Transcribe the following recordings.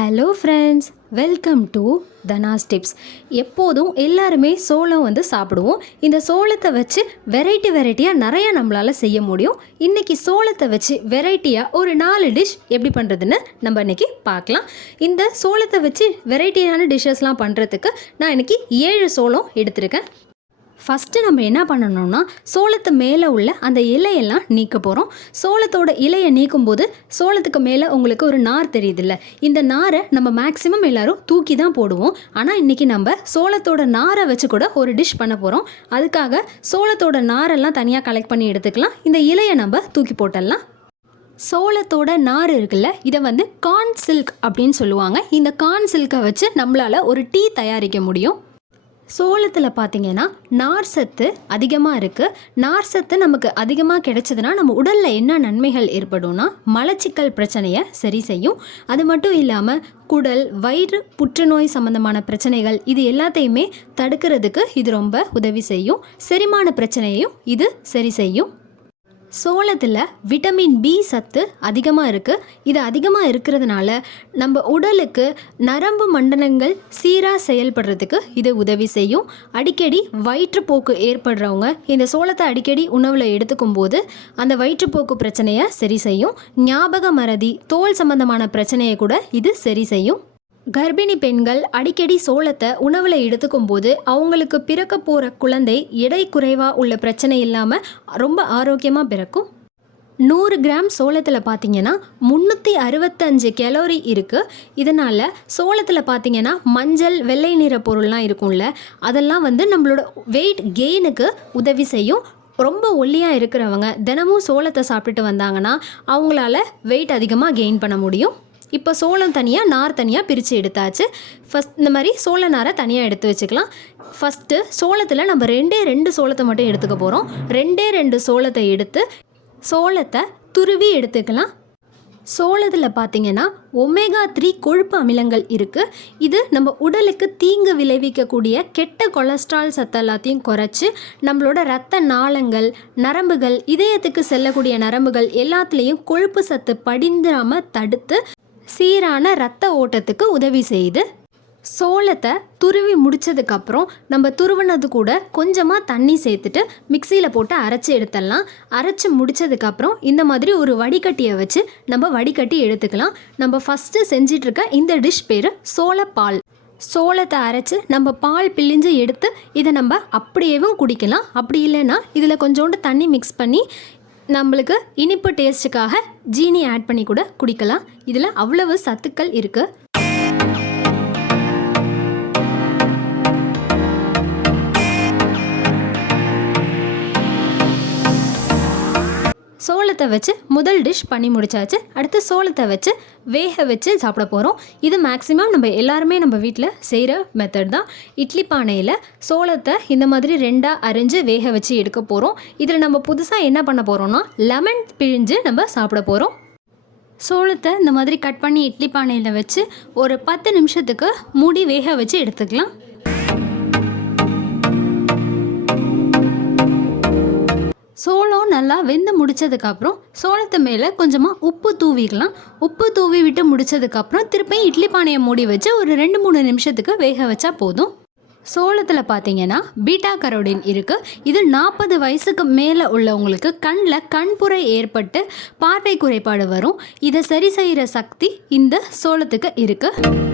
Hello friends, welcome to Dhana's tips. எப்போதும் எல்லாருமே சோளம் சாப்பிடுவோம். இந்த சோளத்தை வச்சு வெரைட்டியாக நிறைய நம்மளால் செய்ய முடியும். இன்றைக்கி சோளத்தை வச்சு வெரைட்டியாக ஒரு 4 டிஷ் எப்படி பண்ணுறதுன்னு நம்ம இன்றைக்கி பார்க்கலாம். இந்த சோளத்தை வச்சு வெரைட்டியான டிஷ்ஷஸ்லாம் பண்ணுறதுக்கு நான் இன்றைக்கி 7 சோளம் எடுத்திருக்கேன். ஃபஸ்ட்டு நம்ம என்ன பண்ணணும்னா, சோளத்து மேலே உள்ள அந்த இலையெல்லாம் நீக்க போகிறோம். சோளத்தோட இலையை நீக்கும்போது சோளத்துக்கு மேலே உங்களுக்கு ஒரு நார் தெரியுதில்ல, இந்த நாரை நம்ம மேக்ஸிமம் எல்லோரும் தூக்கி தான் போடுவோம். ஆனால் இன்றைக்கி நம்ம சோளத்தோட நாரை வச்சு கூட ஒரு டிஷ் பண்ண போகிறோம். அதுக்காக சோளத்தோட நாரெல்லாம் தனியாக கலெக்ட் பண்ணி எடுத்துக்கலாம். இந்த இலையை நம்ம தூக்கி போட்டுடலாம். சோளத்தோட நார் இருக்குல்ல, இதை கார்ன் சில்க் அப்படின்னு சொல்லுவாங்க. இந்த கார்ன் சில்கை வச்சு நம்மளால் ஒரு டீ தயாரிக்க முடியும். சோளத்தில் பார்த்திங்கன்னா நார் சத்து அதிகமாக இருக்குது. நார் சத்து நமக்கு அதிகமாக கிடைச்சதுன்னா நம்ம உடலில் என்ன நன்மைகள் ஏற்படும்னா, மலச்சிக்கல் பிரச்சனையை சரி செய்யும். அது மட்டும் இல்லாமல் குடல், வயிறு, புற்றுநோய் சம்மந்தமான பிரச்சனைகள் இது எல்லாத்தையுமே தடுக்கிறதுக்கு இது ரொம்ப உதவி செய்யும். செரிமான பிரச்சனையையும் இது சரி செய்யும். சோளத்தில் விட்டமின் பி சத்து அதிகமாக இருக்குது. இது அதிகமாக இருக்கிறதுனால நம்ம உடலுக்கு நரம்பு மண்டலங்கள் சீராக செயல்படுறதுக்கு இது உதவி செய்யும். அடிக்கடி வயிற்றுப்போக்கு ஏற்படுறவங்க இந்த சோளத்தை அடிக்கடி உணவில் எடுத்துக்கும் போது அந்த வயிற்றுப்போக்கு பிரச்சனையை சரி செய்யும். ஞாபக மறதி, தோல் சம்பந்தமான பிரச்சனையை கூட இது சரி செய்யும். கர்ப்பிணி பெண்கள் அடிக்கடி சோளத்தை உணவில் எடுத்துக்கும் போது அவங்களுக்கு பிறக்க போகிற குழந்தை எடை குறைவாக உள்ள பிரச்சனை இல்லாமல் ரொம்ப ஆரோக்கியமாக பிறக்கும். 100 கிராம் சோளத்தில் பார்த்திங்கன்னா 365 கேலோரி இருக்குது. இதனால் சோளத்தில் பார்த்திங்கன்னா மஞ்சள், வெள்ளை நிற பொருள்லாம் இருக்கும்ல, அதெல்லாம் நம்மளோட வெயிட் கெயினுக்கு உதவி செய்யும். ரொம்ப ஒல்லியாக இருக்கிறவங்க தினமும் சோளத்தை சாப்பிட்டுட்டு வந்தாங்கன்னா அவங்களால வெயிட் அதிகமாக கெயின் பண்ண முடியும். இப்போ சோளம் தனியாக, நார் தனியாக பிரித்து எடுத்தாச்சு. ஃபஸ்ட் இந்த மாதிரி சோள நாரை தனியாக எடுத்து வச்சுக்கலாம். ஃபஸ்ட்டு சோளத்தில் நம்ம 2 சோளத்தை மட்டும் எடுத்துக்க போகிறோம். 2 சோளத்தை எடுத்து சோளத்தை துருவி எடுத்துக்கலாம். சோளத்தில் பார்த்திங்கன்னா ஒமேகா 3 கொழுப்பு அமிலங்கள் இருக்குது. இது நம்ம உடலுக்கு தீங்கு விளைவிக்கக்கூடிய கெட்ட கொலஸ்ட்ரால் சத்து எல்லாத்தையும் குறைச்சி நம்மளோட இரத்த நாளங்கள், நரம்புகள், இதயத்துக்கு செல்லக்கூடிய நரம்புகள் எல்லாத்துலேயும் கொழுப்பு சத்து படிந்துடாமல் தடுத்து சீரான இரத்த ஓட்டத்துக்கு உதவி செய்யுது. சோளத்தை துருவி முடித்ததுக்கப்புறம் நம்ம துருவினது கூட கொஞ்சமாக தண்ணி சேர்த்துட்டு மிக்சியில் போட்டு அரைச்சி எடுத்துடலாம். அரைச்சி முடித்ததுக்கப்புறம் இந்த மாதிரி ஒரு வடிகட்டியை வச்சு நம்ம வடிகட்டி எடுத்துக்கலாம். நம்ம ஃபஸ்ட்டு செஞ்சிட்ருக்க இந்த டிஷ் பேர் சோளப்பால். சோளத்தை அரைச்சி நம்ம பால் பிழிஞ்சு எடுத்து இதை நம்ம அப்படியேவும் குடிக்கலாம். அப்படி இல்லைன்னா இதில் கொஞ்சோண்டு தண்ணி மிக்ஸ் பண்ணி நம்மளுக்கு இனிப்பு டேஸ்ட்டுக்காக ஜீனி ஆட் பண்ணி கூட குடிக்கலாம். இதில் அவ்வளவு சத்துக்கள் இருக்குது. சோளத்தை வச்சு முதல் டிஷ் பண்ணி முடிச்சாச்சு. அடுத்து சோளத்தை வச்சு வேக வச்சு சாப்பிட போகிறோம். இது மேக்ஸிமம் நம்ம எல்லாருமே நம்ம வீட்டில் செய்கிற மெத்தட் தான். இட்லி பானையில் சோளத்தை இந்த மாதிரி 2ஆக அரிஞ்சு வேக வச்சு எடுக்க போகிறோம். இதில் நம்ம புதுசாக என்ன பண்ண போகிறோம்னா, லெமன் பிழிஞ்சு நம்ம சாப்பிட போகிறோம். சோளத்தை இந்த மாதிரி கட் பண்ணி இட்லி பானையில் வச்சு ஒரு 10 நிமிஷத்துக்கு மூடி வேக வச்சு எடுத்துக்கலாம். சோளம் நல்லா வெந்து முடித்ததுக்கப்புறம் சோளத்து மேலே கொஞ்சமாக உப்பு தூவிக்கலாம். உப்பு தூவி விட்டு முடித்ததுக்கப்புறம் திருப்பி இட்லி பானையை மூடி வச்சு ஒரு 2-3 நிமிஷத்துக்கு வேக வச்சா போதும். சோளத்தில் பார்த்திங்கன்னா பீட்டா கரோடின் இருக்குது. இது 40 வயசுக்கு மேலே உள்ளவங்களுக்கு கண்ணில் கண்புரை ஏற்பட்டு பார்வை குறைபாடு வரும். இதை சரி செய்கிற சக்தி இந்த சோளத்துக்கு இருக்குது.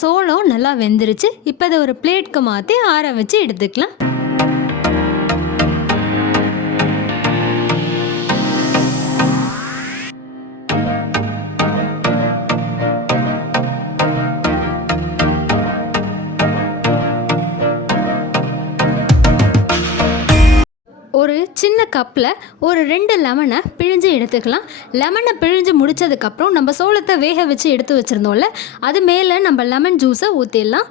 சோளம் நல்லா வெந்துருச்சு. இப்போ இதை ஒரு பிளேட்க்கு மாற்றி ஆற வச்சு எடுத்துக்கலாம். ஒரு சின்ன கப்பில் ஒரு 2 லெமனை பிழிஞ்சு எடுத்துக்கலாம். லெமனை பிழிஞ்சு முடித்ததுக்கப்புறம் நம்ம சோளத்தை வேக வச்சு எடுத்து வச்சுருந்தோம்ல, அது மேலே நம்ம லெமன் ஜூஸை ஊற்றிடலாம்.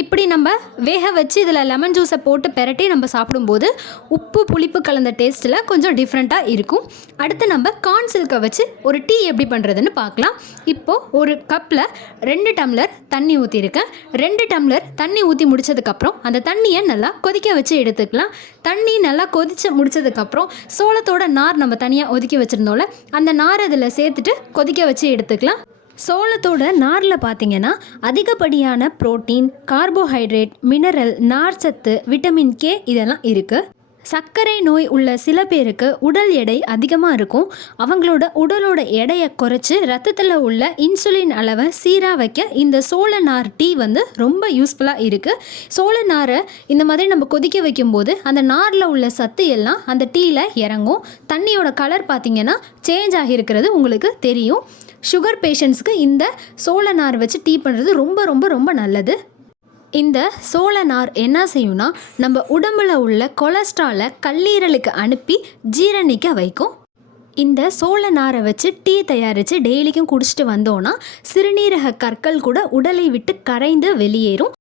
இப்படி நம்ம வேக வச்சு இதில் லெமன் ஜூஸை போட்டு பெரட்டி நம்ம சாப்பிடும்போது உப்பு புளிப்பு கலந்த டேஸ்ட்டில் கொஞ்சம் டிஃப்ரெண்ட்டாக இருக்கும். அடுத்து நம்ம கார்ன் சில்கை வச்சு ஒரு டீ எப்படி பண்ணுறதுன்னு பார்க்கலாம். இப்போது ஒரு கப்பில் 2 டம்ளர் தண்ணி ஊற்றிருக்கேன். 2 டம்ளர் தண்ணி ஊற்றி முடித்ததுக்கப்புறம் அந்த தண்ணியை நல்லா கொதிக்க வச்சு எடுத்துக்கலாம். தண்ணி நல்லா கொதித்து முடித்ததுக்கப்புறம் சோளத்தோட நார் நம்ம தனியாக ஒதுக்கி வச்சுருந்தோம்ல, அந்த நார் அதில் சேர்த்துட்டு கொதிக்க வச்சு எடுத்துக்கலாம். சோளத்தோட நாரில் பார்த்திங்கன்னா அதிகப்படியான புரோட்டீன், கார்போஹைட்ரேட், மினரல், நார்ச்சத்து, விட்டமின் கே இதெல்லாம் இருக்குது. சர்க்கரை நோய் உள்ள சில பேருக்கு உடல் எடை அதிகமாக இருக்கும். அவங்களோட உடலோட எடையை குறைச்சி ரத்தத்தில் உள்ள இன்சுலின் அளவை சீராக வைக்க இந்த சோள நார் டீ வந்து ரொம்ப யூஸ்ஃபுல்லாக இருக்குது. சோள நாரை இந்த மாதிரி நம்ம கொதிக்க வைக்கும்போது அந்த நாரில் உள்ள சத்து எல்லாம் அந்த டீயில் இறங்கும். தண்ணியோட கலர் பார்த்திங்கன்னா சேஞ்ச் ஆகியிருக்கிறது உங்களுக்கு தெரியும். சுகர் பேஷண்ட்ஸ்க்கு இந்த சோள நார் வச்சு டீ பண்ணுறது ரொம்ப ரொம்ப ரொம்ப நல்லது. இந்த சோள நார் என்ன செய்யும்னா நம்ம உடம்புல உள்ள கொலஸ்ட்ராலை கல்லீரலுக்கு அனுப்பி ஜீரணிக்க வைக்கும். இந்த சோள நாரை வச்சு டீ தயாரித்து டெய்லிக்கும் குடிச்சிட்டு வந்தோன்னா சிறுநீரக கற்கள் கூட உடலை விட்டு கரைந்து வெளியேறும்.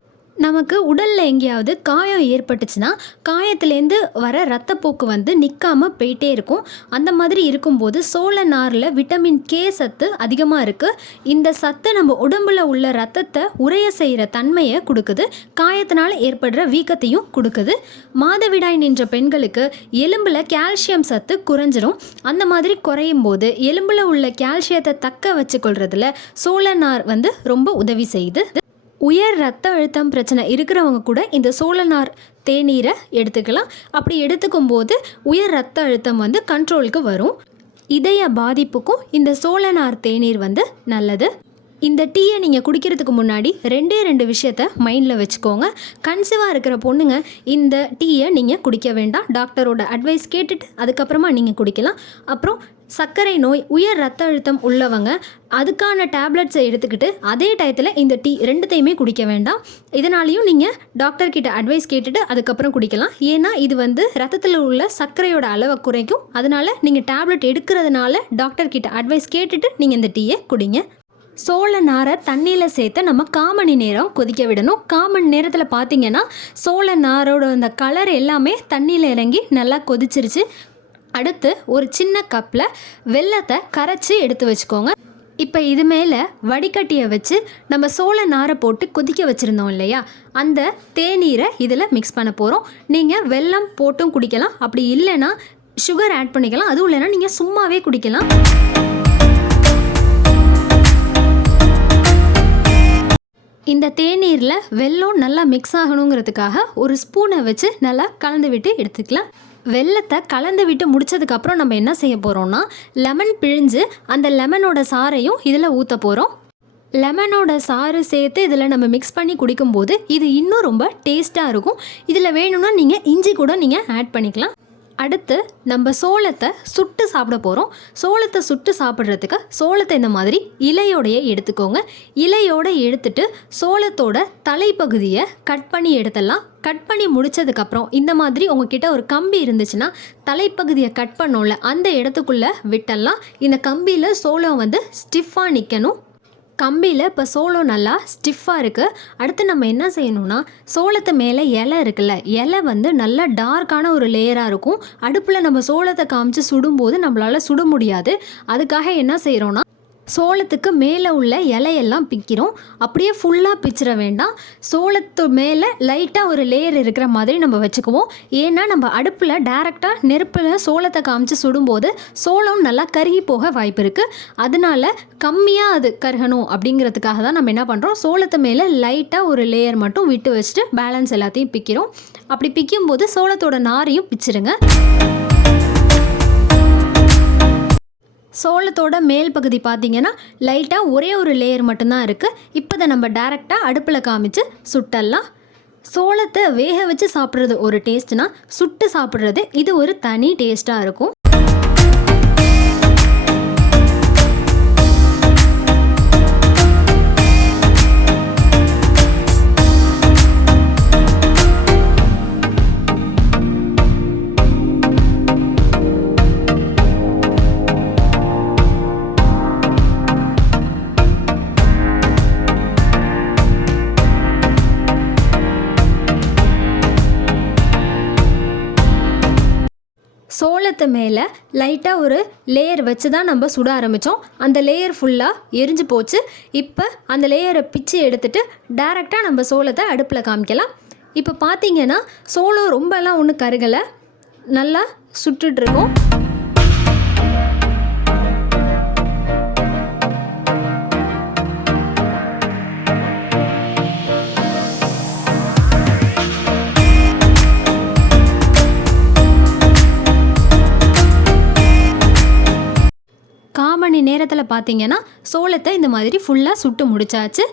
நமக்கு உடலில் எங்கேயாவது காயம் ஏற்பட்டுச்சுன்னா காயத்துலேருந்து வர ரத்தப்போக்கு வந்து நிற்காமல் போயிட்டே இருக்கும். அந்த மாதிரி இருக்கும்போது சோள நாரில் விட்டமின் கே சத்து அதிகமாக இருக்குது. இந்த சத்து நம்ம உடம்புல உள்ள ரத்தத்தை உறைய செய்கிற தன்மையை கொடுக்குது. காயத்தினால ஏற்படுற வீக்கத்தையும் கொடுக்குது. மாதவிடாய் நின்ற பெண்களுக்கு எலும்பில் கால்சியம் சத்து குறைஞ்சிரும். அந்த மாதிரி குறையும் போது எலும்பில் உள்ள கால்சியத்தை தக்க வச்சுக்கொள்றதுல சோள நார் வந்து ரொம்ப உதவி செய்யுது. உயர் ரத்த அழுத்தம் பிரச்சனை இருக்கிறவங்க கூட இந்த சோள நார் தேநீரை எடுத்துக்கலாம். அப்படி எடுத்துக்கும் போது உயர் ரத்த அழுத்தம் வந்து கண்ட்ரோலுக்கு வரும். இதய பாதிப்புக்கும் இந்த சோள நார் தேநீர் வந்து நல்லது. இந்த டீயை நீங்கள் குடிக்கிறதுக்கு முன்னாடி 2 விஷயத்த மைண்டில் வச்சுக்கோங்க. கன்சீவாக இருக்கிற பொண்ணுங்க இந்த டீயை நீங்கள் குடிக்க வேண்டாம். டாக்டரோட அட்வைஸ் கேட்டுட்டு அதுக்கப்புறமா நீங்கள் குடிக்கலாம். அப்புறம் சர்க்கரை நோய், உயர் ரத்த அழுத்தம் உள்ளவங்க அதுக்கான டேப்லெட்ஸை எடுத்துக்கிட்டு அதே டயத்தில் இந்த டீ 2த்தையுமே குடிக்க வேண்டாம். இதனாலையும் நீங்கள் டாக்டர்கிட்ட அட்வைஸ் கேட்டுட்டு அதுக்கப்புறம் குடிக்கலாம். ஏன்னா இது வந்து ரத்தத்தில் உள்ள சர்க்கரையோட அளவை குறைக்கும். அதனால் நீங்கள் டேப்லெட் எடுக்கிறதுனால டாக்டர்கிட்ட அட்வைஸ் கேட்டுட்டு நீங்கள் இந்த டீயை குடிங்க. சோள நாரை தண்ணியில் சேர்த்து நம்ம 1/4 மணி நேரம் கொதிக்க விடணும். 1/4 மணி நேரத்தில் பார்த்திங்கன்னா சோள நாரோட அந்த கலர் எல்லாமே தண்ணியில் இறங்கி நல்லா கொதிச்சிருச்சு. அடுத்து ஒரு சின்ன கப்பில் வெல்லத்தை கரைச்சி எடுத்து வச்சுக்கோங்க. இப்போ இது மேலே வடிகட்டியை வச்சு நம்ம சோள நாரை போட்டு கொதிக்க வச்சுருந்தோம் இல்லையா, அந்த தேநீரை இதில் மிக்ஸ் பண்ண போகிறோம். நீங்கள் வெல்லம் போட்டும் குடிக்கலாம். அப்படி இல்லைன்னா சுகர் ஆட் பண்ணிக்கலாம். அதுவும் இல்லைன்னா நீங்கள் சும்மாவே குடிக்கலாம். இந்த தேநீரில் வெல்லம் நல்லா மிக்ஸ் ஆகணுங்கிறதுக்காக ஒரு ஸ்பூனை வச்சு நல்லா கலந்து விட்டு எடுத்துக்கலாம். வெல்லத்தை கலந்து விட்டு முடித்ததுக்கப்புறம் நம்ம என்ன செய்ய போகிறோம்னா லெமன் பிழிஞ்சு அந்த லெமனோட சாறையும் இதில் ஊற்ற போகிறோம். லெமனோட சாறு சேர்த்து இதில் நம்ம மிக்ஸ் பண்ணி குடிக்கும்போது இது இன்னும் ரொம்ப டேஸ்ட்டாக இருக்கும். இதில் வேணும்னா நீங்கள் இஞ்சி கூட நீங்கள் ஆட் பண்ணிக்கலாம். அடுத்து நம்ம சோளத்தை சுட்டு சாப்பிட போகிறோம். சோளத்தை சுட்டு சாப்பிட்றதுக்கு சோளத்தை இந்த மாதிரி இலையோடையே எடுத்துக்கோங்க. இலையோடு எடுத்துட்டு சோளத்தோட தலைப்பகுதியை கட் பண்ணி எடுத்துடலாம். கட் பண்ணி முடித்ததுக்கப்புறம் இந்த மாதிரி உங்ககிட்ட ஒரு கம்பி இருந்துச்சுன்னா தலைப்பகுதியை கட் பண்ணோம்ல அந்த இடத்துக்குள்ளே விட்டுடலாம். இந்த கம்பியில் சோளம் வந்து ஸ்டிஃபாக நிற்கணும். கம்பியில் இப்போ சோளம் நல்லா ஸ்டிஃபாக இருக்குது. அடுத்து நம்ம என்ன செய்யணும்னா சோளத்து மேலே இலை இருக்குல்ல, இலை வந்து நல்லா டார்க்கான ஒரு லேயராக இருக்கும். அடுப்பில் நம்ம சோளத்தை காமிச்சு சுடும்போது நம்மளால் சுட முடியாது. அதுக்காக என்ன செய்கிறோன்னா சோளத்துக்கு மேலே உள்ள இலையெல்லாம் பிக்கிறோம். அப்படியே ஃபுல்லாக பிச்சிட வேண்டாம். சோளத்து மேலே லைட்டாக ஒரு லேயர் இருக்கிற மாதிரி நம்ம வச்சுக்குவோம். ஏன்னா நம்ம அடுப்பில் டைரெக்டாக நெருப்பில் சோளத்தை காமிச்சு சுடும்போது சோளம் நல்லா கருகி போக வாய்ப்பு இருக்குது. அதனால கம்மியாக அது கருகணும் அப்படிங்கிறதுக்காக தான் நம்ம என்ன பண்ணுறோம், சோளத்து மேலே லைட்டாக ஒரு லேயர் மட்டும் விட்டு வச்சுட்டு பேலன்ஸ் எல்லாத்தையும் பிக்கிறோம். அப்படி பிக்கும்போது சோளத்தோட நாரையும் பிச்சிருங்க. சோளத்தோட மேல் பகுதி பார்த்திங்கன்னா லைட்டாக ஒரே ஒரு லேயர் மட்டும்தான் இருக்குது. இப்போ அதை நம்ம டைரெக்டாக அடுப்பில் காமிச்சு சுட்டலாம். சோளத்தை வேக வச்சு சாப்பிட்றது ஒரு டேஸ்ட்னா, சுட்டு சாப்பிட்றது இது ஒரு தனி டேஸ்ட்டாக இருக்கும். சோளத்து மேலே லைட்டாக ஒரு லேயர் வச்சு தான் நம்ம சுட ஆரம்பித்தோம். அந்த லேயர் ஃபுல்லாக எரிஞ்சு போச்சு. இப்போ அந்த லேயரை பிச்சு எடுத்துகிட்டு டைரெக்டாக நம்ம சோளத்தை அடுப்பில் காமிக்கலாம். இப்போ பார்த்தீங்கன்னா சோளம் ரொம்பலாம் ஒன்றும் கருகலை, நல்லா சுட்டுட்ருக்கோம். மணி நேரத்தில் பார்த்தீங்கன்னா சோளத்தை இந்த மாதிரி ஃபுல்லாக சுட்டு முடிச்சாச்சு.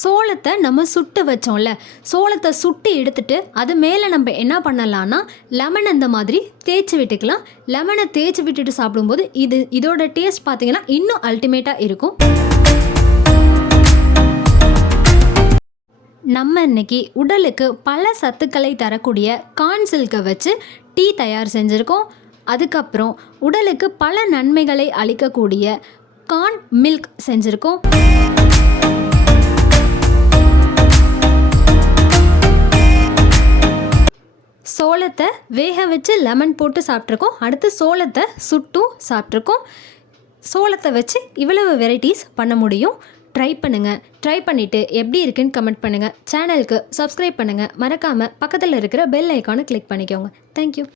சோளத்தை நம்ம சுட்டு வச்சோம்ல, சோளத்தை சுட்டு எடுத்துட்டு அது மேலே நம்ம என்ன பண்ணலான்னா லெமன் அந்த மாதிரி தேய்ச்சி விட்டுக்கலாம். லெமனை தேய்ச்சி விட்டுட்டு சாப்பிடும்போது இதோட டேஸ்ட் பார்த்தீங்கன்னா இன்னும் அல்டிமேட்டாக இருக்கும். நம்ம இன்னைக்கு உடலுக்கு பல சத்துக்களை தரக்கூடிய கார்ன் சில்கை வச்சு டீ தயார் செஞ்சுருக்கோம். அதுக்கப்புறம் உடலுக்கு பல நன்மைகளை அளிக்கக்கூடிய கார்ன் மில்க் செஞ்சுருக்கோம். சோளத்தை வேக வச்சு லெமன் போட்டு சாப்பிட்ருக்கோம். அடுத்து சோளத்தை சுட்டும் சாப்பிட்ருக்கோம். சோளத்தை வச்சு இவ்வளவு வெரைட்டிஸ் பண்ண முடியும். ட்ரை பண்ணுங்கள். ட்ரை பண்ணிவிட்டு எப்படி இருக்குன்னு கமெண்ட் பண்ணுங்கள். சேனலுக்கு சப்ஸ்கிரைப் பண்ணுங்கள். மறக்காமல் பக்கத்தில் இருக்கிற பெல் ஐக்கானை கிளிக் பண்ணிக்கோங்க. தேங்க்யூ.